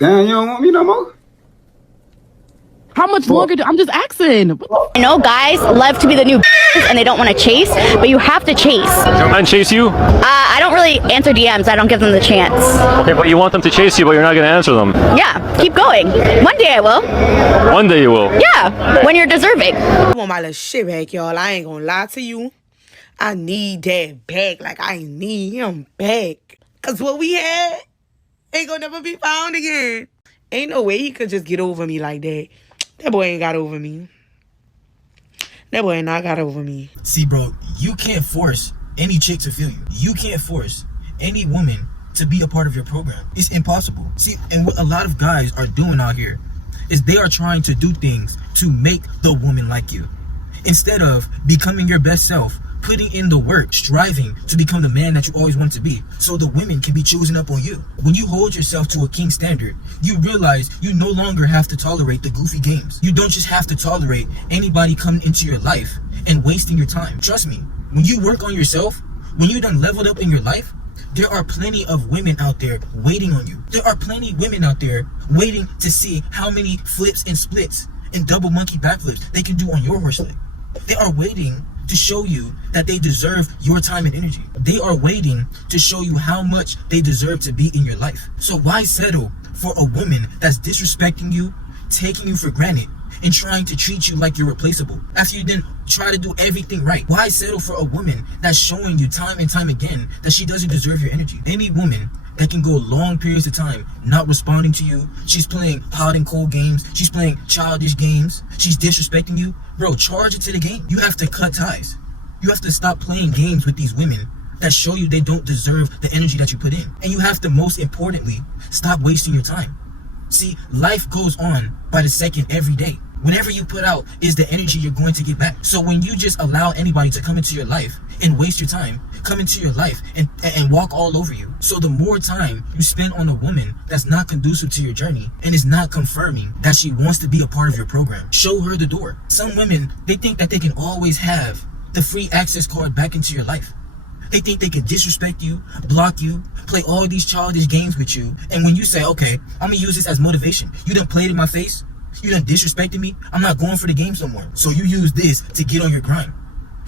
Damn, you don't want me no more? How much longer I'm just asking. I know guys love to be the new and they don't want to chase, but you have to chase. Don't mind chase you? I don't really answer DMs. I don't give them the chance. Okay, but you want them to chase you, but you're not going to answer them. Yeah, keep going. One day I will. One day you will. Yeah, when you're deserving. I want my little shit back, y'all. I ain't gonna lie to you. I need that back. Like, I need him back. Because what we had ain't gonna never be found again. Ain't no way he could just get over me like that. That boy ain't got over me. That boy ain't not got over me. See, bro, you can't force any chick to feel you. You can't force any woman to be a part of your program. It's impossible. See, and what a lot of guys are doing out here is they are trying to do things to make the woman like you. Instead of becoming your best self, putting in the work, striving to become the man that you always wanted to be, so the women can be choosing up on you. When you hold yourself to a king standard, you realize you no longer have to tolerate the goofy games. You don't just have to tolerate anybody coming into your life and wasting your time. Trust me, when you work on yourself, when you done leveled up in your life, there are plenty of women out there waiting on you. There are plenty of women out there waiting to see how many flips and splits and double monkey backflips they can do on your horse leg. They are waiting to show you that they deserve your time and energy. They are waiting to show you how much they deserve to be in your life. So why settle for a woman that's disrespecting you, taking you for granted, and trying to treat you like you're replaceable after you then try to do everything right? Why settle for a woman that's showing you time and time again that she doesn't deserve your energy? Any woman that can go long periods of time not responding to you, she's playing hot and cold games, she's playing childish games, she's disrespecting you, bro, charge it to the game. You have to cut ties. You have to stop playing games with these women that show you they don't deserve the energy that you put in. And you have to, most importantly, stop wasting your time. See, life goes on by the second every day. Whenever you put out is the energy you're going to get back. So when you just allow anybody to come into your life and waste your time, come into your life and walk all over you. So the more time you spend on a woman that's not conducive to your journey and is not confirming that she wants to be a part of your program, show her the door. Some women, they think that they can always have the free access card back into your life. They think they can disrespect you, block you, play all these childish games with you. And when you say, okay, I'm gonna use this as motivation. You done played in my face. You done disrespected me. I'm not going for the games no more. So you use this to get on your grind.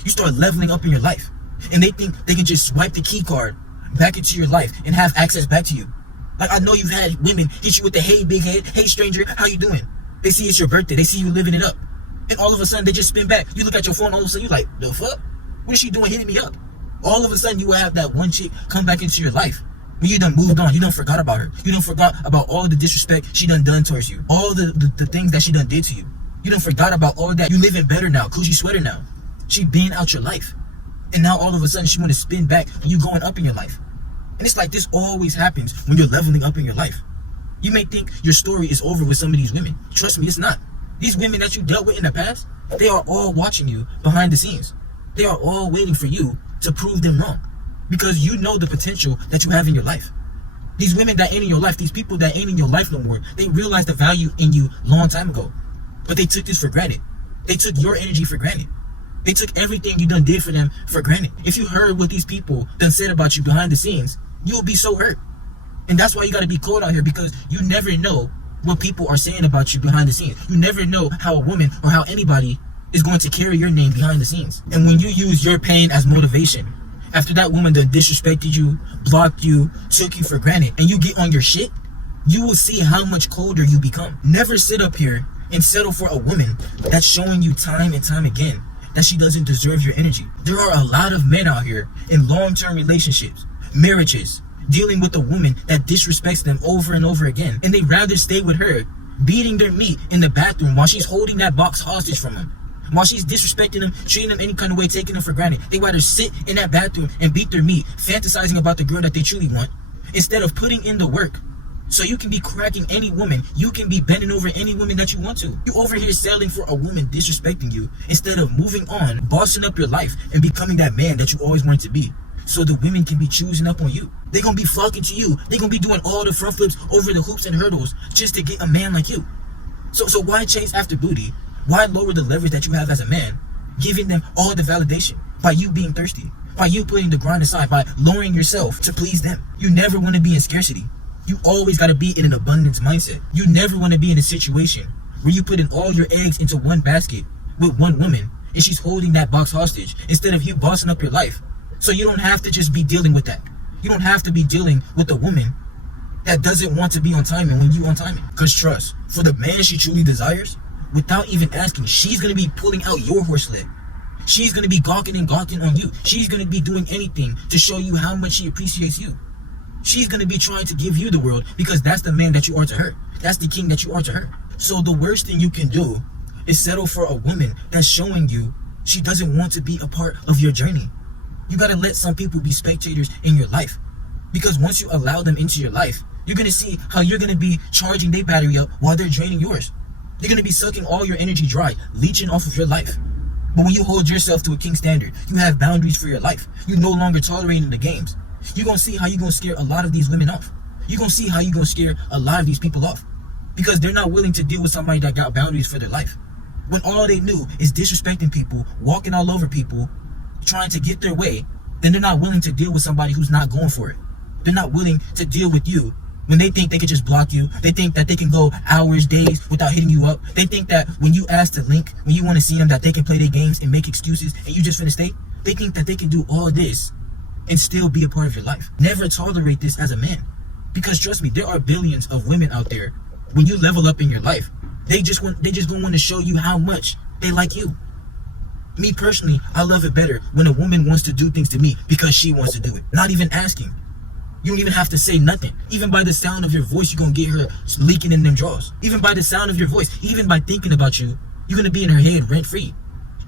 You start leveling up in your life. And they think they can just swipe the key card back into your life and have access back to you. Like, I know you've had women hit you with the, hey, big head, hey, stranger, how you doing? They see it's your birthday. They see you living it up. And all of a sudden, they just spin back. You look at your phone, all of a sudden, you're like, the fuck? What is she doing hitting me up? All of a sudden, you will have that one chick come back into your life. When you done moved on, you done forgot about her. You done forgot about all the disrespect she done towards you. All the things that she done did to you. You done forgot about all that. You living better now. Coochie sweater now. She been out your life. And now all of a sudden she want to spin back when you going up in your life. And it's like this always happens when you're leveling up in your life. You may think your story is over with some of these women. Trust me, it's not. These women that you dealt with in the past, they are all watching you behind the scenes. They are all waiting for you to prove them wrong. Because you know the potential that you have in your life. These women that ain't in your life, these people that ain't in your life no more, they realized the value in you long time ago. But they took this for granted. They took your energy for granted. They took everything you done did for them for granted. If you heard what these people done said about you behind the scenes, you will be so hurt. And that's why you gotta be cold out here, because you never know what people are saying about you behind the scenes. You never know how a woman or how anybody is going to carry your name behind the scenes. And when you use your pain as motivation, after that woman that disrespected you, blocked you, took you for granted, and you get on your shit, you will see how much colder you become. Never sit up here and settle for a woman that's showing you time and time again that she doesn't deserve your energy. There are a lot of men out here in long-term relationships, marriages, dealing with a woman that disrespects them over and over again, and they'd rather stay with her, beating their meat in the bathroom while she's holding that box hostage from them. While she's disrespecting them, treating them any kind of way, taking them for granted. They rather sit in that bathroom and beat their meat, fantasizing about the girl that they truly want, instead of putting in the work. So you can be cracking any woman, you can be bending over any woman that you want to. You over here settling for a woman disrespecting you, instead of moving on, bossing up your life, and becoming that man that you always wanted to be. So the women can be choosing up on you. They're gonna be flocking to you. They're gonna be doing all the front flips over the hoops and hurdles just to get a man like you. So why chase after booty? Why lower the leverage that you have as a man, giving them all the validation by you being thirsty, by you putting the grind aside, by lowering yourself to please them? You never want to be in scarcity. You always got to be in an abundance mindset. You never want to be in a situation where you put in all your eggs into one basket with one woman and she's holding that box hostage instead of you bossing up your life. So you don't have to just be dealing with that. You don't have to be dealing with a woman that doesn't want to be on timing when you on timing. Because trust, for the man she truly desires, without even asking, she's going to be pulling out your horse leg. She's going to be gawking and gawking on you. She's going to be doing anything to show you how much she appreciates you. She's going to be trying to give you the world because that's the man that you are to her. That's the king that you are to her. So the worst thing you can do is settle for a woman that's showing you she doesn't want to be a part of your journey. You got to let some people be spectators in your life. Because once you allow them into your life, you're going to see how you're going to be charging their battery up while they're draining yours. They're going to be sucking all your energy dry, leeching off of your life. But when you hold yourself to a king standard, you have boundaries for your life. You're no longer tolerating the games. You're going to see how you're going to scare a lot of these women off. You're going to see how you're going to scare a lot of these people off. Because they're not willing to deal with somebody that got boundaries for their life. When all they knew is disrespecting people, walking all over people, trying to get their way, then they're not willing to deal with somebody who's not going for it. They're not willing to deal with you when they think they can just block you. They think that they can go hours, days without hitting you up. They think that when you ask to link, when you want to see them, that they can play their games and make excuses and you just finna stay. They think that they can do all this and still be a part of your life. Never tolerate this as a man. Because trust me, there are billions of women out there. When you level up in your life, they just gonna want to show you how much they like you. Me personally, I love it better when a woman wants to do things to me because she wants to do it. Not even asking. You don't even have to say nothing. Even by the sound of your voice, you're gonna get her leaking in them drawers. Even by the sound of your voice, even by thinking about you, you're gonna be in her head rent free.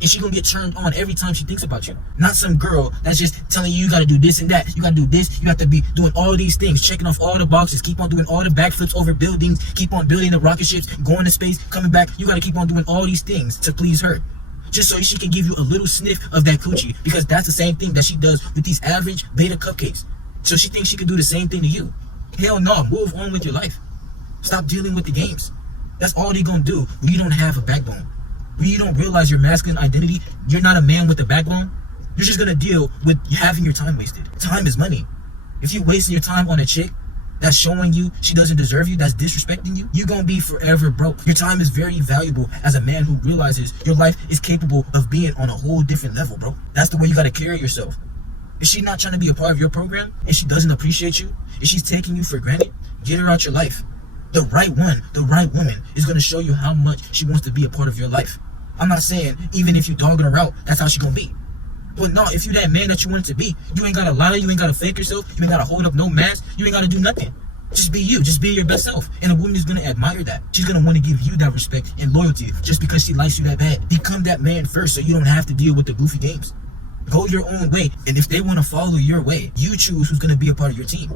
And she's gonna get turned on every time she thinks about you. Not some girl that's just telling you gotta do this and that. You gotta do this. You have to be doing all these things, checking off all the boxes, keep on doing all the backflips over buildings, keep on building the rocket ships, going to space, coming back. You gotta keep on doing all these things to please her. Just so she can give you a little sniff of that coochie. Because that's the same thing that she does with these average beta cupcakes. So she thinks she can do the same thing to you. Hell no, move on with your life. Stop dealing with the games. That's all they're gonna do when you don't have a backbone. When you don't realize your masculine identity, you're not a man with a backbone, you're just gonna deal with having your time wasted. Time is money. If you're wasting your time on a chick that's showing you she doesn't deserve you, that's disrespecting you, you're gonna be forever broke. Your time is very valuable as a man who realizes your life is capable of being on a whole different level, bro. That's the way you gotta carry yourself. If she's not trying to be a part of your program and she doesn't appreciate you, if she's taking you for granted, get her out your life. The right one, the right woman is going to show you how much she wants to be a part of your life. I'm not saying even if you dogging her out, that's how she going to be. But no, if you're that man that you want it to be, you ain't got to lie, you ain't got to fake yourself, you ain't got to hold up no mask, you ain't got to do nothing. Just be you, just be your best self. And a woman is going to admire that. She's going to want to give you that respect and loyalty just because she likes you that bad. Become that man first so you don't have to deal with the goofy games. Go your own way, and if they want to follow your way, you choose who's going to be a part of your team.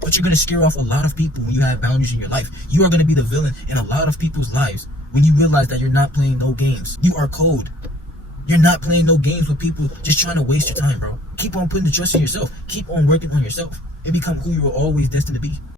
But you're going to scare off a lot of people when you have boundaries in your life. You are going to be the villain in a lot of people's lives when you realize that you're not playing no games. You are cold. You're not playing no games with people just trying to waste your time, bro. Keep on putting the trust in yourself. Keep on working on yourself and become who you were always destined to be.